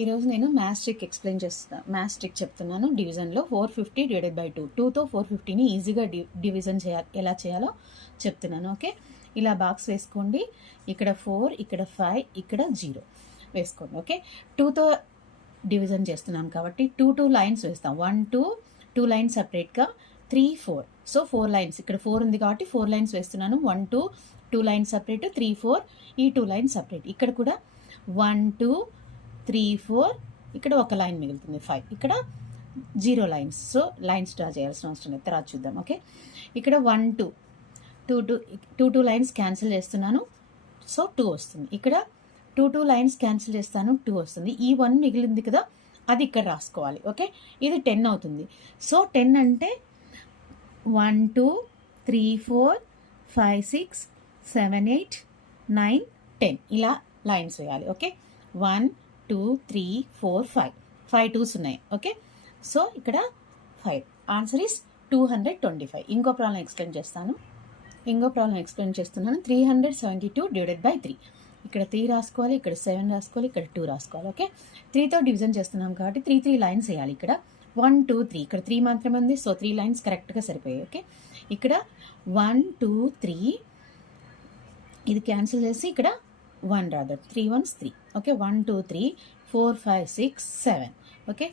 ఈరోజు నేను maths trick explain చేస్తాను. మ్యాథ్స్ ట్రిక్ చెప్తున్నాను. డివిజన్లో 450 డివైడెడ్ బై 2, 2తో 450ని ఈజీగా డివిజన్ ఎలా చేయాలో చెప్తున్నాను. ఓకే, ఇలా బాక్స్ వేసుకోండి. ఇక్కడ 4, ఇక్కడ 5, ఇక్కడ 0 వేసుకోండి. ఓకే, 2తో డివిజన్ చేస్తున్నాం కాబట్టి 2 లైన్స్ వేస్తాం. 1, 2, 2 లైన్స్ సపరేట్గా, 3, 4. సో 4 లైన్స్, ఇక్కడ 4 ఉంది కాబట్టి 4 లైన్స్ వేస్తున్నాను. 1, 2, 2 లైన్స్ సపరేట్, 3, 4, ఈ 2 లైన్స్ సపరేట్. ఇక్కడ కూడా 1, 2, 3, 4, ఇక్కడ ఒక లైన్ మిగులుతుంది 5, ఇక్కడ 0 లైన్స్. సో లైన్స్ డ్రా చేయాల్సిన అవసరం లేదు, తర్వాత చూద్దాం. ఓకే, ఇక్కడ 1, 2 లైన్స్ క్యాన్సిల్ చేస్తున్నాను. సో 2 వస్తుంది. ఇక్కడ 2 లైన్స్ క్యాన్సిల్ చేస్తాను, 2 వస్తుంది. ఈ 1 మిగిలింది కదా, అది ఇక్కడ రాసుకోవాలి. ఓకే, ఇది 10 అవుతుంది. సో 10 అంటే 1, 2, 3, 4, 5, 6, 7, 8, 9, 10 ఇలా లైన్స్ వేయాలి. ఓకే, 1, 2, 3, 4, 5 2s ఉన్నాయి. ఓకే, సో ఇక్కడ 5. Answer is 225. ఇంకో ప్రాబ్లం ఎక్స్ప్లెయిన్ చేస్తున్నాను. 372 డివైడెడ్ బై 3. ఇక్కడ 3 రాసుకోవాలి, ఇక్కడ 7 రాసుకోవాలి, ఇక్కడ 2 రాసుకోవాలి. ఓకే, 3తో డివిజన్ చేస్తున్నాం కాబట్టి 3 లైన్స్ వేయాలి. ఇక్కడ 1, 2, 3, ఇక్కడ 3 మాత్రమే ఉంది. సో 3 లైన్స్ కరెక్ట్గా సరిపోయాయి. ఓకే, ఇక్కడ 1, 2, 3, ఇది క్యాన్సిల్ చేసి ఇక్కడ 1 రాదు, 3 1s 3. ఓకే, 1, 2, 3, 4, 5, 6, 7. ఓకే,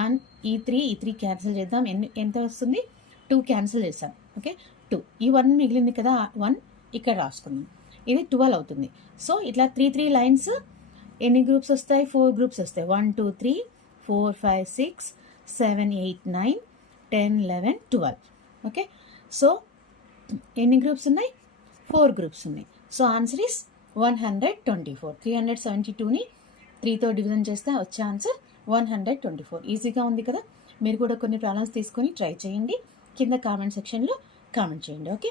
1, ఈ 3 క్యాన్సిల్ చేద్దాం. ఎంత వస్తుంది? 2 క్యాన్సిల్ చేస్తాం. ఓకే, 2, ఈ 1 మిగిలింది కదా, 1 ఇక్కడ రాసుకుందాం. ఇది 12 అవుతుంది. సో ఇట్లా 3 లైన్స్ ఎన్ని గ్రూప్స్ వస్తాయి? 4 గ్రూప్స్ వస్తాయి. 1, 2, 3, 4, 5, 6, 7, 8, 9, 10, 11, 12. ఓకే, సో ఎన్ని గ్రూప్స్ ఉన్నాయి? 4 గ్రూప్స్ ఉన్నాయి. So answer is 124. 372ని 3తో డివిజన్ చేస్తే వచ్చే ఆన్సర్ 124. ఈజీగా ఉంది కదా. మీరు కూడా కొన్ని ప్రాబ్లమ్స్ తీసుకొని ట్రై చేయండి. కింద కామెంట్ సెక్షన్లో కామెంట్ చేయండి. ఓకే.